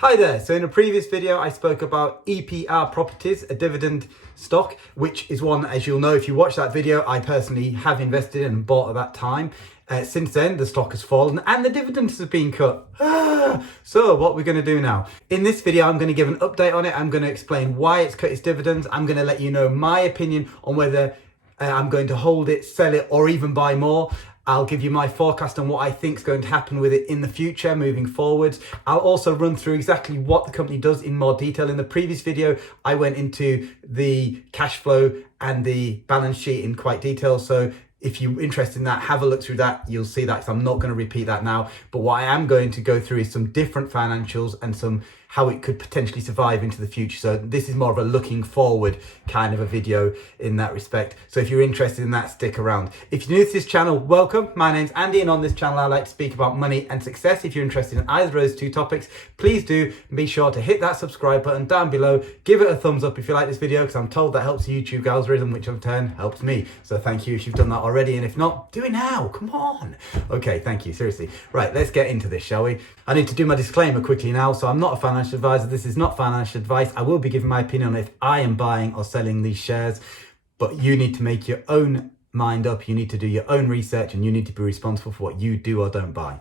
Hi there, so in a previous video I spoke about EPR Properties, a dividend stock, which is one, as you'll know if you watch that video, I personally have invested in and bought at that time. Since then the stock has fallen and the dividends have been cut. So what we're going to do now. In this video I'm going to give an update on it. I'm going to explain why it's cut its dividends. I'm going to let you know my opinion on whether I'm going to hold it, sell it, or even buy more. I'll give you my forecast on what I think is going to happen with it in the future, moving forwards. I'll also run through exactly what the company does in more detail. In the previous video, I went into the cash flow and the balance sheet in quite detail. So if you're interested in that, have a look through that. You'll see that, because I'm not going to repeat that now. But what I am going to go through is some different financials and some how it could potentially survive into the future. So this is more of a looking forward kind of a video in that respect. So if you're interested in that, stick around. If you're new to this channel, welcome. My name's Andy, and on this channel I like to speak about money and success. If you're interested in either of those two topics, please do be sure to hit that subscribe button down below. Give it a thumbs up if you like this video, because I'm told that helps the YouTube algorithm, which in turn helps me. So thank you if you've done that already, and if not, do it now. Come on. Okay, thank you. Seriously. Right, let's get into this, shall we? I need to do my disclaimer quickly now. So I'm not a financial advisor. This is not financial advice. I will be giving my opinion on if I am buying or selling these shares, but you need to make your own mind up. You need to do your own research, and you need to be responsible for what you do or don't buy.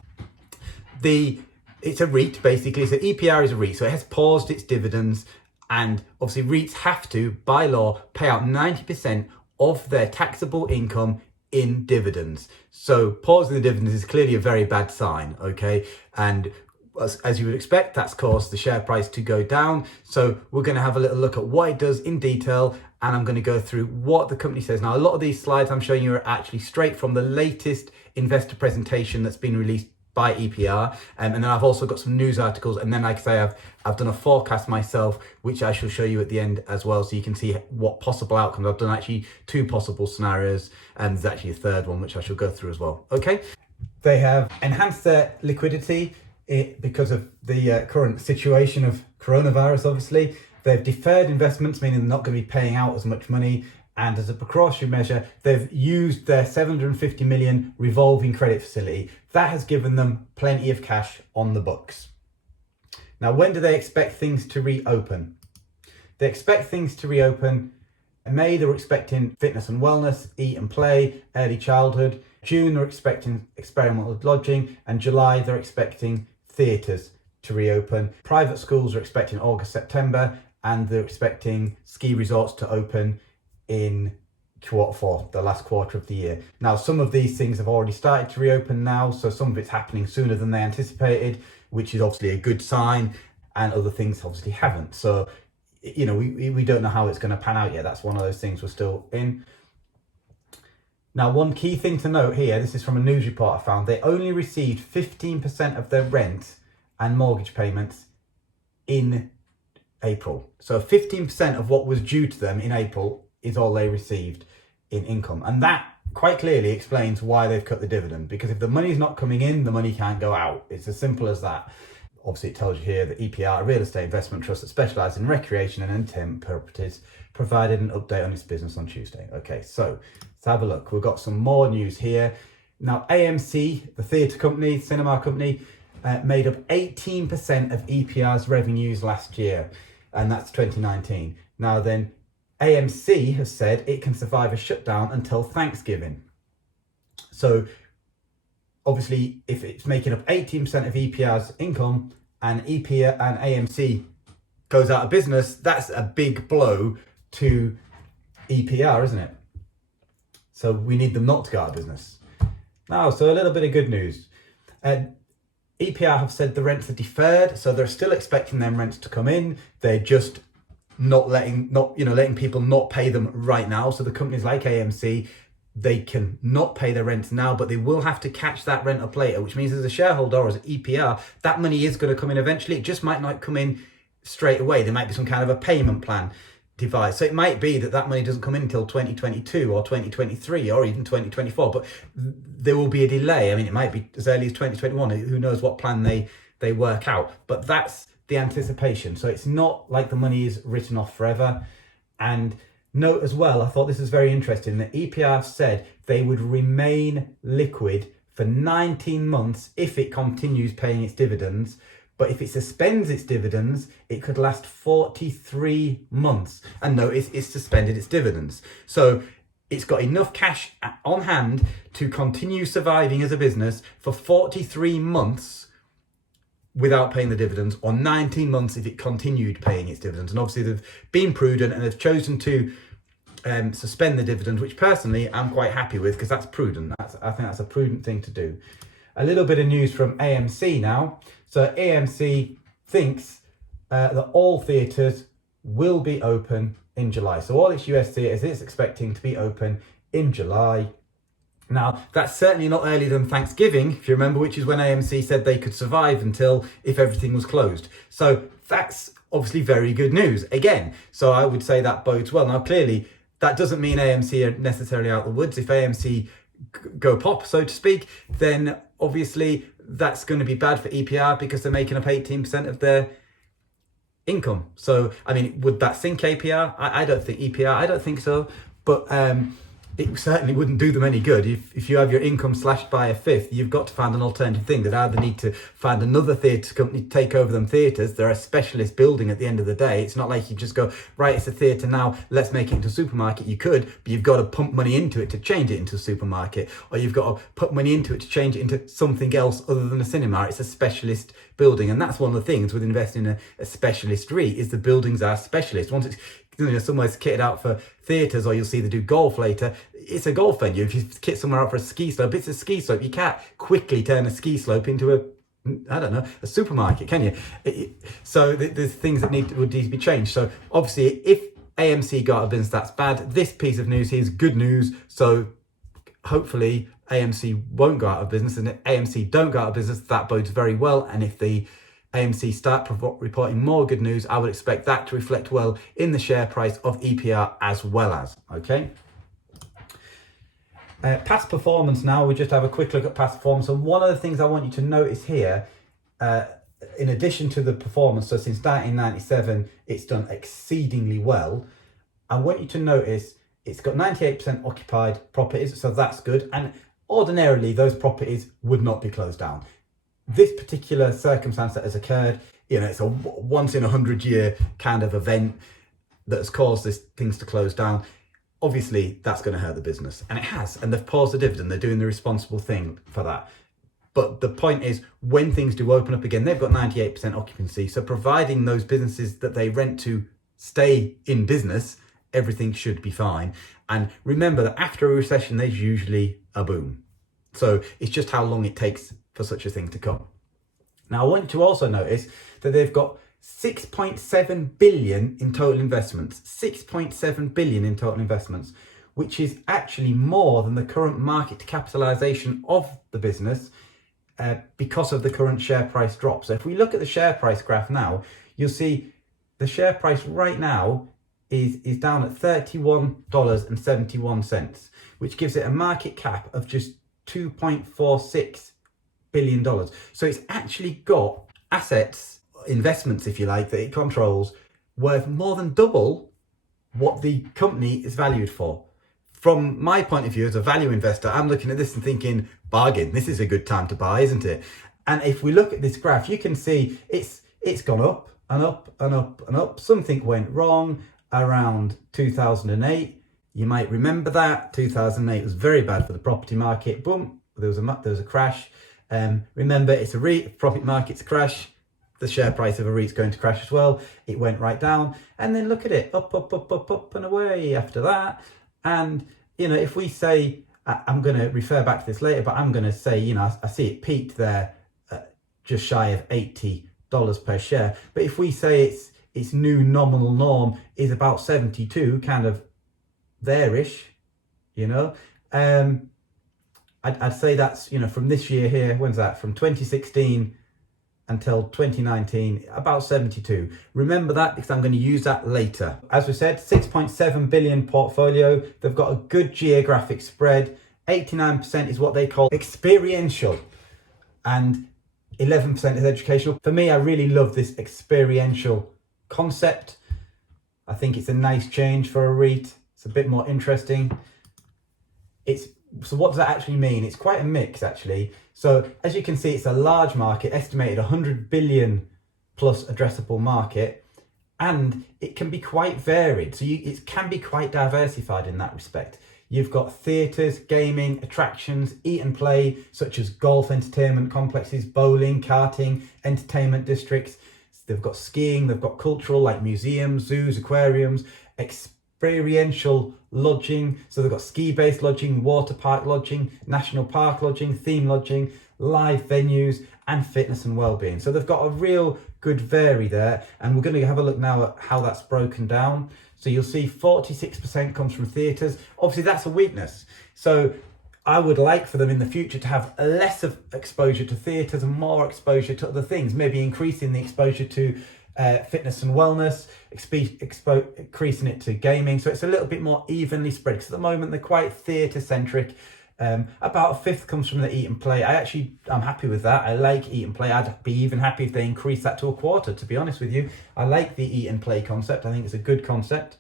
It's a Reit, basically. So EPR is a Reit. So it has paused its dividends, and obviously REITs have to, by law, pay out 90% of their taxable income in dividends. So pausing the dividends is clearly a very bad sign, okay? And as you would expect, that's caused the share price to go down. So we're going to have a little look at what it does in detail, and I'm going to go through what the company says. Now, a lot of these slides I'm showing you are actually straight from the latest investor presentation that's been released by EPR, and then I've also got some news articles, and then like I say, I've done a forecast myself, which I shall show you at the end as well, so you can see what possible outcomes. I've done actually two possible scenarios, and there's actually a third one which I shall go through as well. Okay, they have enhanced their liquidity because of the current situation of coronavirus. Obviously, they've deferred investments, meaning they're not going to be paying out as much money. And as a precautionary measure, they've used their 750 million revolving credit facility. That has given them plenty of cash on the books. Now, when do they expect things to reopen? They expect things to reopen in May. They were expecting fitness and wellness, eat and play, early childhood. June, they're expecting experimental lodging. And July, they're expecting theatres to reopen. Private schools are expecting August, September, and they're expecting ski resorts to open in Q4, the last quarter of the year. Now, some of these things have already started to reopen now, so some of it's happening sooner than they anticipated, which is obviously a good sign, and other things obviously haven't. So, you know, we don't know how it's going to pan out yet. That's one of those things we're still in. Now, one key thing to note here, this is from a news report I found, they only received 15% of their rent and mortgage payments in April. So 15% of what was due to them in April is all they received in income. And that quite clearly explains why they've cut the dividend, because if the money's not coming in, the money can't go out. It's as simple as that. Obviously, it tells you here that EPR, a real estate investment trust that specialises in recreation and entertainment properties, provided an update on its business on Tuesday. Okay, so let's have a look. We've got some more news here. Now, AMC, the theatre company, cinema company, made up 18% of EPR's revenues last year, and that's 2019. Now then, AMC has said it can survive a shutdown until Thanksgiving. So obviously, if it's making up 18% of EPR's income and EPR and AMC goes out of business, that's a big blow to EPR, isn't it? So we need them not to go out of business. Now, so a little bit of good news. EPR have said the rents are deferred, so they're still expecting them rents to come in. They're just letting people not pay them right now. So the companies like AMC, they can not pay their rents now, but they will have to catch that rent up later, which means as a shareholder or as an EPR, that money is going to come in eventually. It just might not come in straight away. There might be some kind of a payment plan devised. So it might be that money doesn't come in until 2022 or 2023 or even 2024, but there will be a delay. I mean, it might be as early as 2021. Who knows what plan they work out, but that's the anticipation. So it's not like the money is written off forever. And note as well, I thought this was very interesting, that EPR said they would remain liquid for 19 months if it continues paying its dividends, But if it suspends its dividends, it could last 43 months. And notice it's suspended its dividends. So it's got enough cash on hand to continue surviving as a business for 43 months without paying the dividends, or 19 months if it continued paying its dividends. And obviously they've been prudent and they've chosen to suspend the dividend, which personally I'm quite happy with, because that's prudent. I think that's a prudent thing to do. A little bit of news from AMC now. So AMC thinks that all theatres will be open in July. So all its US theatres it's expecting to be open in July. Now, that's certainly not earlier than Thanksgiving, if you remember, which is when AMC said they could survive until if everything was closed. So that's obviously very good news again. So I would say that bodes well. Now, clearly, that doesn't mean AMC are necessarily out of the woods. If AMC go pop, so to speak, then obviously that's going to be bad for EPR because they're making up 18% of their income. So, I mean, would that sink APR? I don't think EPR, I don't think so. But it certainly wouldn't do them any good. If you have your income slashed by a fifth, you've got to find an alternative thing. They'd either need to find another theatre company to take over them theatres. They're a specialist building at the end of the day. It's not like you just go, right, it's a theatre now, let's make it into a supermarket. You could, but you've got to pump money into it to change it into a supermarket, or you've got to put money into it to change it into something else other than a cinema. It's a specialist building. And that's one of the things with investing in a specialist REIT, is the buildings are specialist. Once it's somewhere's kitted out for theatres, or you'll see they do golf later, it's a golf venue. If you kit somewhere out for a ski slope, it's a ski slope. You can't quickly turn a ski slope into a supermarket, can you? So there's things that would need to be changed. So obviously, if AMC go out of business, that's bad. This piece of news here is good news. So hopefully AMC won't go out of business, and if AMC don't go out of business, that bodes very well. And if the AMC start reporting more good news, I would expect that to reflect well in the share price of EPR as well as, okay? Past performance now, we just have a quick look at past performance. And one of the things I want you to notice here, in addition to the performance, so since 1997, it's done exceedingly well. I want you to notice it's got 98% occupied properties, so that's good. And ordinarily, those properties would not be closed down. This particular circumstance that has occurred, it's a once in 100-year kind of event that has caused things to close down. Obviously, that's going to hurt the business, and it has. And they've paused the dividend. They're doing the responsible thing for that. But the point is, when things do open up again, they've got 98% occupancy. So providing those businesses that they rent to stay in business, everything should be fine. And remember that after a recession, there's usually a boom. So it's just how long it takes for such a thing to come. Now, I want you to also notice that they've got 6.7 billion in total investments, 6.7 billion in total investments, which is actually more than the current market capitalization of the business because of the current share price drop. So if we look at the share price graph now, you'll see the share price right now is down at $31.71, which gives it a market cap of just $2.46 billion. So it's actually got assets, investments, if you like, that it controls worth more than double what the company is valued for. From my point of view as a value investor, I'm looking at this and thinking, bargain, this is a good time to buy, isn't it? And if we look at this graph, you can see it's gone up and up and up and up. Something went wrong around 2008. You might remember that 2008 was very bad for the property market. Boom, there was a crash. Remember, it's a REIT, profit markets crash, the share price of a REIT's going to crash as well. It went right down, and then look at it, up, up, up, up, up and away after that. And, if we say, I'm going to refer back to this later, but I'm going to say, I see it peaked there at just shy of $80 per share. But if we say its new nominal norm is about 72, kind of there-ish, I'd say that's, from this year here, when's that? From 2016 until 2019, about 72. Remember that because I'm going to use that later. As we said, 6.7 billion portfolio. They've got a good geographic spread. 89% is what they call experiential, and 11% is educational. For me, I really love this experiential concept. I think it's a nice change for a REIT. It's a bit more interesting. It's So what does that actually mean? It's quite a mix actually. So as you can see, it's a large market, estimated 100 billion plus addressable market, and it can be quite varied. So it can be quite diversified in that respect. You've got theatres, gaming, attractions, eat and play, such as golf entertainment complexes, bowling, karting, entertainment districts. They've got skiing, they've got cultural like museums, zoos, aquariums, experiential lodging. So they've got ski-based lodging, water park lodging, national park lodging, theme lodging, live venues, and fitness and wellbeing. So they've got a real good vary there. And we're going to have a look now at how that's broken down. So you'll see 46% comes from theatres. Obviously that's a weakness. So I would like for them in the future to have less of exposure to theatres and more exposure to other things, maybe increasing the exposure to fitness and wellness, increasing it to gaming. So it's a little bit more evenly spread, because at the moment they're quite theatre centric. About a fifth comes from the eat and play. I'm happy with that. I like eat and play. I'd be even happy if they increase that to a quarter, to be honest with you. I like the eat and play concept. I think it's a good concept.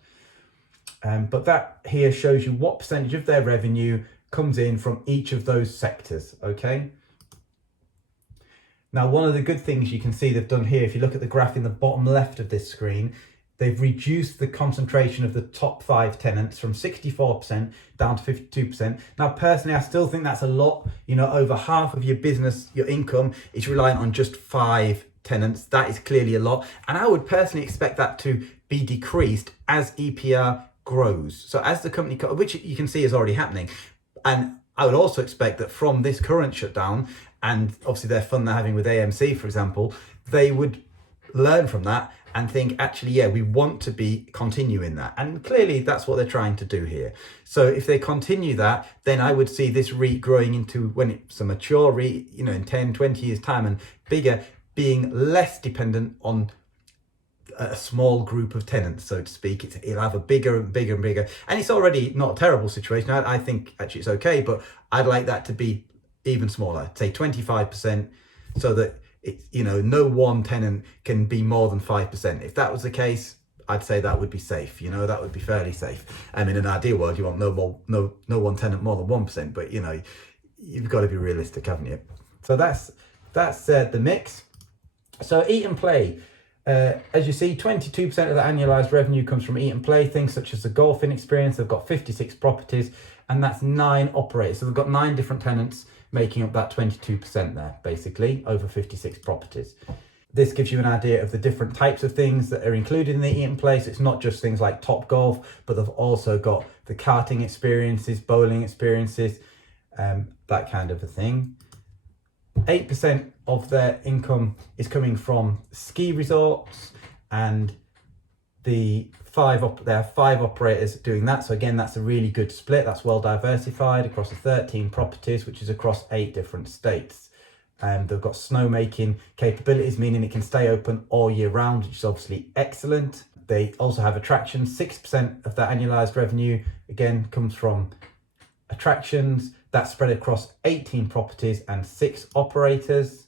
But that here shows you what percentage of their revenue comes in from each of those sectors, okay? Now, one of the good things you can see they've done here, if you look at the graph in the bottom left of this screen, they've reduced the concentration of the top 5 tenants from 64% down to 52%. Now, personally, I still think that's a lot. You know, over half of your business, your income is reliant on just 5 tenants. That is clearly a lot. And I would personally expect that to be decreased as EPR grows. So as the company, which you can see is already happening. And I would also expect that from this current shutdown, and obviously their fun they're having with AMC, for example, they would learn from that and think, actually, yeah, we want to be continuing that. And clearly that's what they're trying to do here. So if they continue that, then I would see this REIT growing into, when it's a mature REIT, you know, in 10, 20 years time and bigger, being less dependent on a small group of tenants, so to speak. It'll have a bigger and bigger and bigger. And it's already not a terrible situation. I think actually it's okay, but I'd like that to be even smaller, say 25%, so that it's, you know, no one tenant can be more than 5%. If that was the case, I'd say that would be safe. You know, that would be fairly safe. In an ideal world, you want no one tenant more than 1%, but you know, you've got to be realistic, haven't you? So that's the mix. So eat and play. As you see, 22% of the annualized revenue comes from eat and play, things such as the golfing experience. They've got 56 properties, and that's 9 operators. So they've got 9 different tenants making up that 22% there, basically, over 56 properties. This gives you an idea of the different types of things that are included in the eat and play. So it's not just things like Top Golf, but they've also got the karting experiences, bowling experiences, that kind of a thing. 8% of their income is coming from ski resorts, and there are 5 operators doing that. So again, that's a really good split. That's well diversified across the 13 properties, which is across 8 different states. They've got snowmaking capabilities, meaning it can stay open all year round, which is obviously excellent. They also have attractions. 6% of their annualized revenue, again, comes from attractions. That's spread across 18 properties and 6 operators.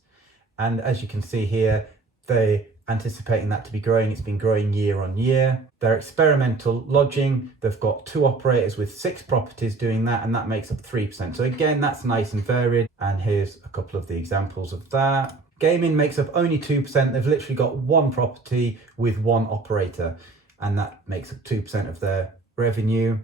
And as you can see here, they're anticipating that to be growing. It's been growing year on year. Their experimental lodging, they've got 2 operators with 6 properties doing that, and that makes up 3%. So again, that's nice and varied. And here's a couple of the examples of that. Gaming makes up only 2%. They've literally got 1 property with 1 operator, and that makes up 2% of their revenue.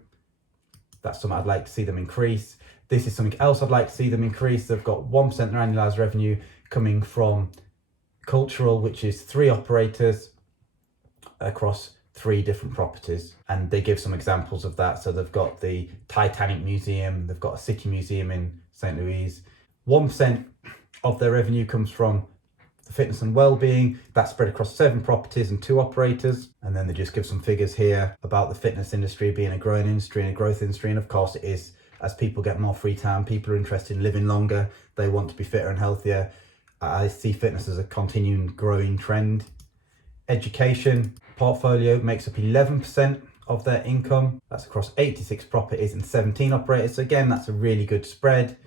That's something I'd like to see them increase. This is something else I'd like to see them increase. They've got 1% of their annualized revenue coming from cultural, which is 3 operators across 3 different properties. And they give some examples of that. So they've got the Titanic Museum, they've got a city museum in St. Louis. 1% of their revenue comes from the fitness and wellbeing. That's spread across 7 properties and 2 operators. And then they just give some figures here about the fitness industry being a growing industry and a growth industry. And of course it is. As people get more free time, people are interested in living longer. They want to be fitter and healthier. I see fitness as a continuing growing trend. Education portfolio makes up 11% of their income. That's across 86 properties and 17 operators. So again, that's a really good spread.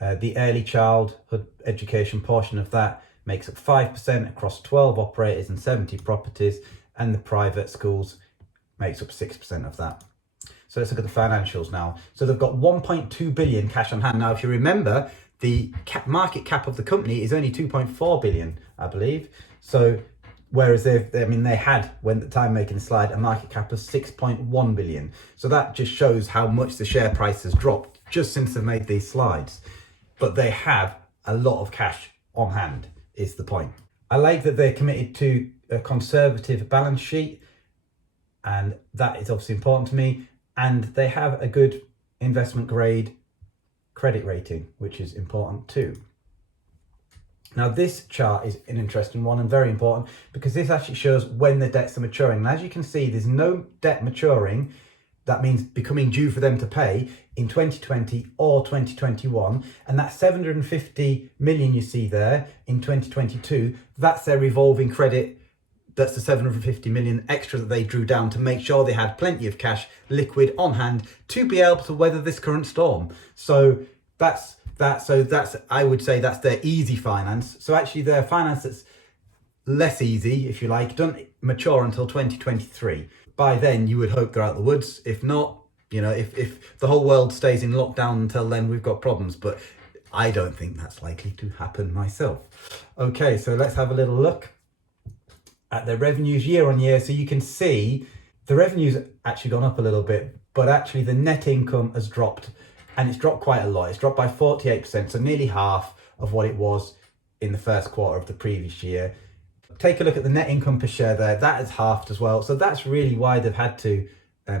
The early childhood education portion of that makes up 5% across 12 operators and 70 properties. And the private schools makes up 6% of that. So let's look at the financials now. So they've got 1.2 billion cash on hand. Now, if you remember, the market cap of the company is only 2.4 billion, I believe. So whereas they had, when at the time making the slide, a market cap of 6.1 billion. So that just shows how much the share price has dropped just since they've made these slides. But they have a lot of cash on hand, is the point. I like that they're committed to a conservative balance sheet, and that is obviously important to me. And they have a good investment grade credit rating, which is important too. Now, this chart is an interesting one and very important because this actually shows when the debts are maturing. And as you can see, there's no debt maturing. That means becoming due for them to pay in 2020 or 2021. And that 750 million you see there in 2022, that's their revolving credit. That's the 750 million extra that they drew down to make sure they had plenty of cash liquid on hand to be able to weather this current storm. So that's I would say that's their easy finance. So actually their finance that's less easy, if you like, don't mature until 2023. By then you would hope they're out of the woods. If not, if the whole world stays in lockdown until then, we've got problems. But I don't think that's likely to happen myself. Okay, so let's have a little look at their revenues year on year. So you can see the revenue's actually gone up a little bit, but actually the net income has dropped, and it's dropped quite a lot. It's dropped by 48%, so nearly half of what it was in the first quarter of the previous year. Take a look at the net income per share there. That has halved as well. So that's really why they've had to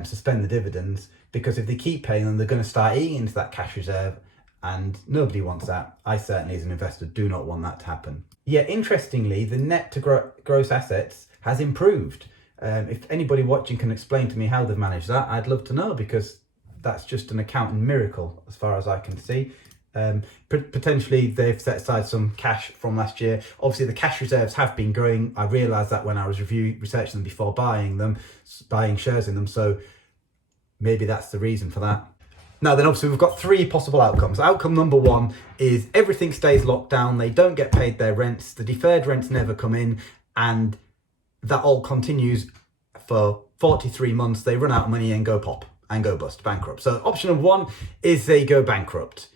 suspend the dividends, because if they keep paying them, they're going to start eating into that cash reserve, and nobody wants that. I certainly, as an investor, do not want that to happen. Yet, interestingly, the net to gross assets has improved. If anybody watching can explain to me how they've managed that, I'd love to know, because that's just an accounting miracle as far as I can see. Potentially they've set aside some cash from last year. Obviously the cash reserves have been growing. I realised that when I was researching them before buying shares in them. So maybe that's the reason for that. Now then, obviously we've got three possible outcomes. Outcome number one is everything stays locked down. They don't get paid their rents. The deferred rents never come in, and that all continues for 43 months. They run out of money and go pop and go bust, bankrupt. So option number one is they go bankrupt.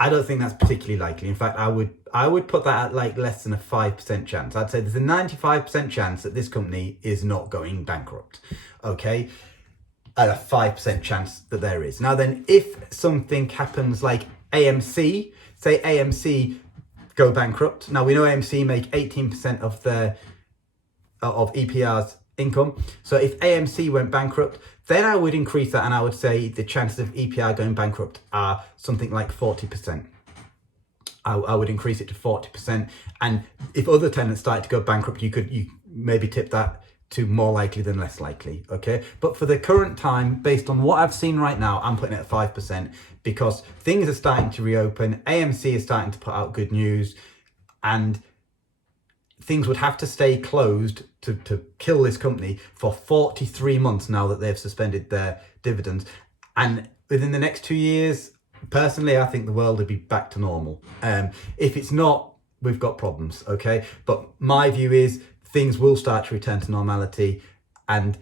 I don't think that's particularly likely. In fact, I would put that at like less than a 5% chance. I'd say there's a 95% chance that this company is not going bankrupt. Okay, at a 5% chance that there is. Now then, if something happens like AMC, say AMC go bankrupt. Now we know AMC make 18% of EPR's income. So if AMC went bankrupt, then I would increase that, and I would say the chances of EPR going bankrupt are something like 40%. I would increase it to 40%. And if other tenants started to go bankrupt, you maybe tip that to more likely than less likely, okay? But for the current time, based on what I've seen right now, I'm putting it at 5% because things are starting to reopen. AMC is starting to put out good news, and things would have to stay closed to kill this company for 43 months now that they've suspended their dividends. And within the next 2 years, personally, I think the world will be back to normal. If it's not, we've got problems, okay? But my view is things will start to return to normality, and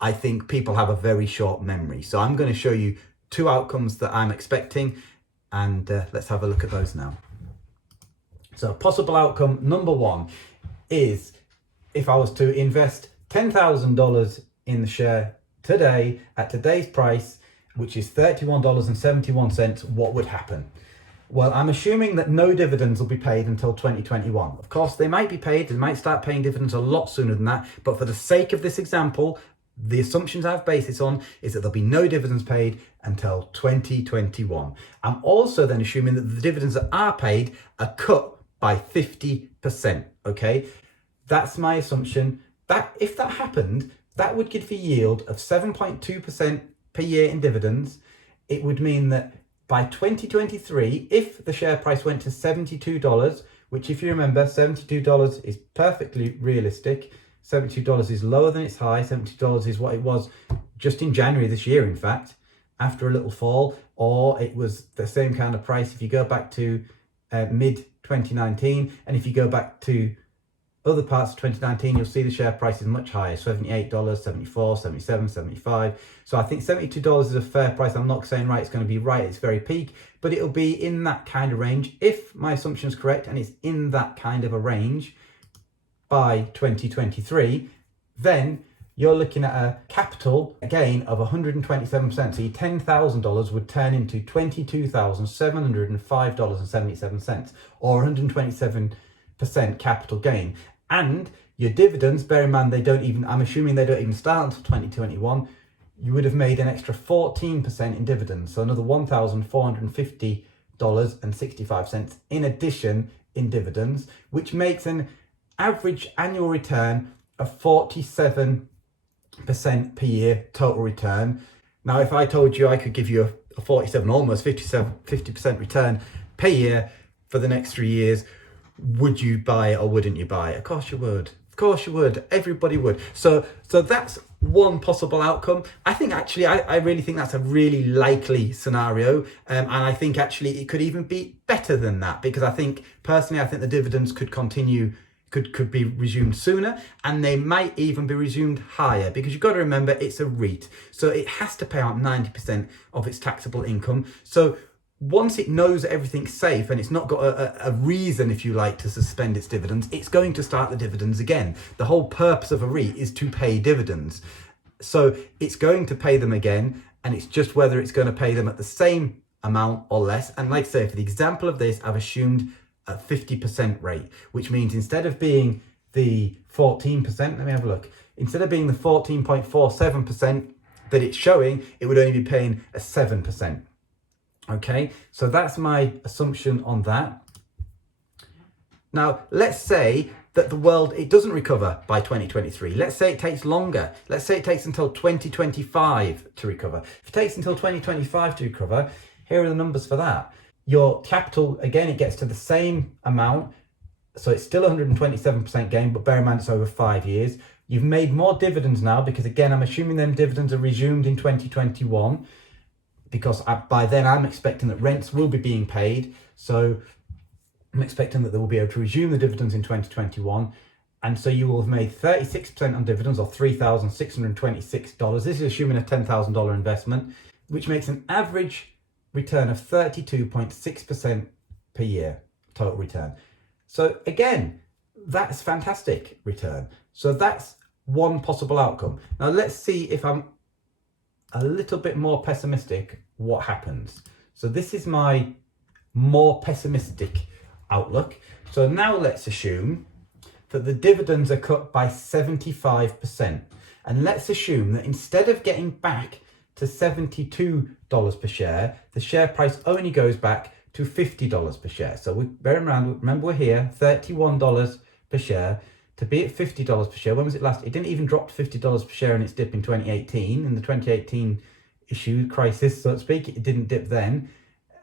I think people have a very short memory. So I'm going to show you two outcomes that I'm expecting, and let's have a look at those now. So possible outcome number one is if I was to invest $10,000 in the share today at today's price, which is $31.71, what would happen? Well, I'm assuming that no dividends will be paid until 2021. Of course, they might be paid. They might start paying dividends a lot sooner than that. But for the sake of this example, the assumptions I have basis on is that there'll be no dividends paid until 2021. I'm also then assuming that the dividends that are paid are cut by 50%, okay? That's my assumption. That if that happened, that would give a yield of 7.2% per year in dividends. It would mean that by 2023, if the share price went to $72, which if you remember, $72 is perfectly realistic. $72 is lower than its high. $72 is what it was just in January this year, in fact, after a little fall, or it was the same kind of price if you go back to mid 2019, and if you go back to other parts of 2019, you'll see the share price is much higher, $78, $74, $77, $75. So I think $72 is a fair price. I'm not saying it's going to be right at its very peak, but it'll be in that kind of range. If my assumption is correct and it's in that kind of a range by 2023, then you're looking at a capital gain of 127%. So your $10,000 would turn into $22,705.77, or 127% capital gain. And your dividends, bear in mind, I'm assuming they don't even start until 2021. You would have made an extra 14% in dividends. So another $1,450.65 in addition in dividends, which makes an average annual return of 47% per year total return. Now, if I told you I could give you a 47, almost 50% return per year for the next 3 years, would you buy it or wouldn't you buy it? Of course you would. Of course you would. Everybody would. So that's one possible outcome. I think actually, I really think that's a really likely scenario. And I think actually it could even be better than that, because I think personally, I think the dividends could continue, could be resumed sooner, and they might even be resumed higher, because you've got to remember it's a REIT. So it has to pay out 90% of its taxable income. So once it knows that everything's safe and it's not got a reason, if you like, to suspend its dividends, it's going to start the dividends again. The whole purpose of a REIT is to pay dividends. So it's going to pay them again, and it's just whether it's going to pay them at the same amount or less. And like I say, for the example of this, I've assumed a 50% rate, which means instead of being the 14%, let me have a look. Instead of being the 14.47% that it's showing, it would only be paying a 7%. Okay, so that's my assumption on that. Now, let's say that the world, it doesn't recover by 2023. Let's say it takes longer. Let's say it takes until 2025 to recover. If it takes until 2025 to recover, here are the numbers for that. Your capital, again, it gets to the same amount. So it's still 127% gain, but bear in mind it's over 5 years. You've made more dividends now, because again, I'm assuming them dividends are resumed in 2021. Because by then I'm expecting that rents will be being paid. So I'm expecting that they will be able to resume the dividends in 2021. And so you will have made 36% on dividends, or $3,626. This is assuming a $10,000 investment, which makes an average return of 32.6% per year total return. So again, that's fantastic return. So that's one possible outcome. Now let's see if I'm a little bit more pessimistic, what happens. So this is my more pessimistic outlook. So now let's assume that the dividends are cut by 75%. And let's assume that instead of getting back to $72 per share, the share price only goes back to $50 per share. So bear in mind, remember we're here, $31 per share. To be at $50 per share, when was it last? It didn't even drop to $50 per share in its dip in 2018, in the 2018 issue crisis, so to speak. It didn't dip then.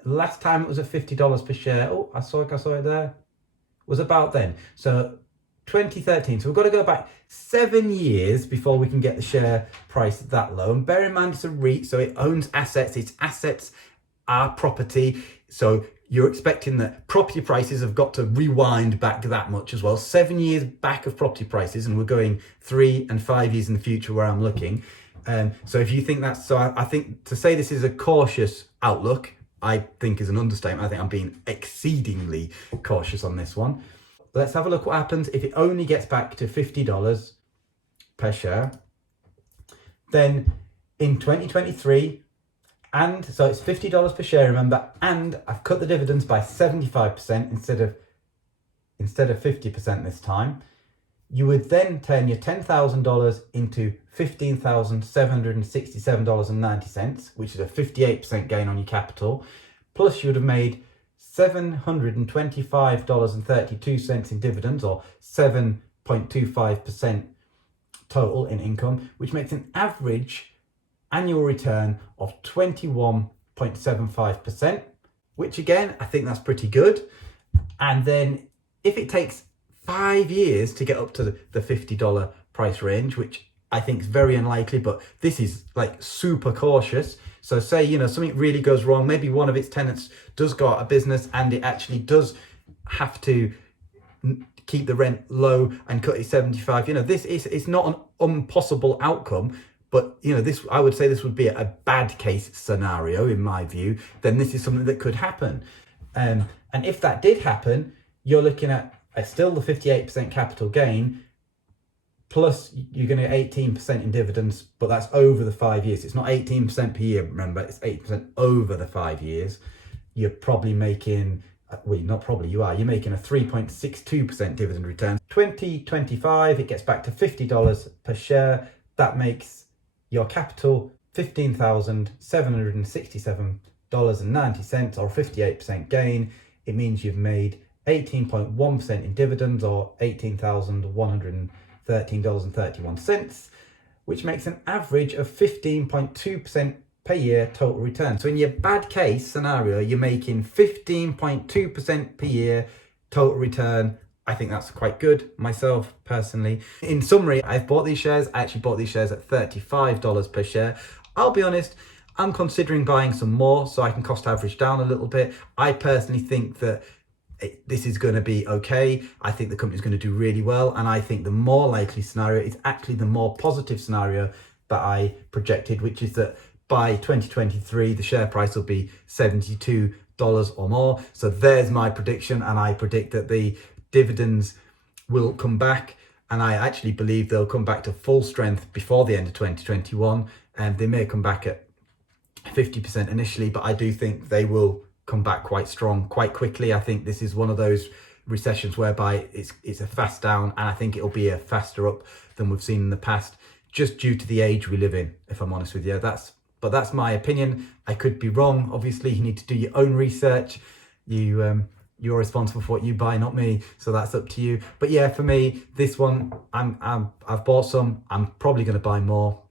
Last time it was at $50 per share. Oh, I saw it there. Was about then. So 2013. So we've got to go back 7 years before we can get the share price that low. And bear in mind, it's a REIT, so it owns assets. Its assets are property. So you're expecting that property prices have got to rewind back that much as well. 7 years back of property prices, and we're going 3 and 5 years in the future where I'm looking. So if you think that's, so I think to say this is a cautious outlook, I think is an understatement. I think I'm being exceedingly cautious on this one. Let's have a look what happens if it only gets back to $50 per share. Then in 2023, and so it's $50 per share, remember, and I've cut the dividends by 75% instead of 50% this time. You would then turn your $10,000 into $15,767.90, which is a 58% gain on your capital. Plus you would have made $725.32 in dividends, or 7.25% total in income, which makes an average annual return of 21.75%, which again, I think that's pretty good. And then if it takes 5 years to get up to the $50 price range, which I think is very unlikely, but this is like super cautious. So say, you know, something really goes wrong. Maybe one of its tenants does go out of business and it actually does have to keep the rent low and cut it 75. It's not an impossible outcome. But, I would say this would be a bad case scenario, in my view. Then this is something that could happen. And if that did happen, you're looking at still the 58% capital gain, plus you're going to get 18% in dividends, but that's over the 5 years. It's not 18% per year, remember, it's 8% over the 5 years. You're probably making, well, not probably, you are, you're making a 3.62% dividend return. 2025, it gets back to $50 per share. That makes your capital $15,767.90, or 58% gain. It means you've made 18.1% in dividends, or $18,113.31, which makes an average of 15.2% per year total return. So in your bad case scenario, you're making 15.2% per year total return. I think that's quite good, myself, personally. In summary, I've bought these shares. I actually bought these shares at $35 per share. I'll be honest, I'm considering buying some more so I can cost average down a little bit. I personally think that this is going to be okay. I think the company's going to do really well. And I think the more likely scenario is actually the more positive scenario that I projected, which is that by 2023, the share price will be $72 or more. So there's my prediction. And I predict that the dividends will come back, and I actually believe they'll come back to full strength before the end of 2021, and they may come back at 50% initially, but I do think they will come back quite strong quite quickly. I think this is one of those recessions whereby it's a fast down, and I think it'll be a faster up than we've seen in the past, just due to the age we live in, if I'm honest with you. But that's my opinion. I could be wrong. Obviously, you need to do your own research. You're responsible for what you buy, not me. So that's up to you. But yeah, for me, this one, I've bought some. I'm probably going to buy more.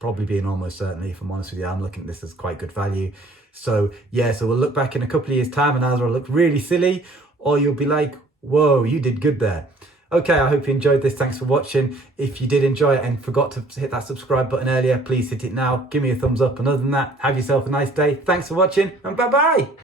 Probably being almost certainly, if I'm honest with you. I'm looking at this as quite good value. So yeah, so we'll look back in a couple of years' time and either I'll look really silly, or you'll be like, whoa, you did good there. Okay, I hope you enjoyed this. Thanks for watching. If you did enjoy it and forgot to hit that subscribe button earlier, please hit it now. Give me a thumbs up. And other than that, have yourself a nice day. Thanks for watching, and bye-bye.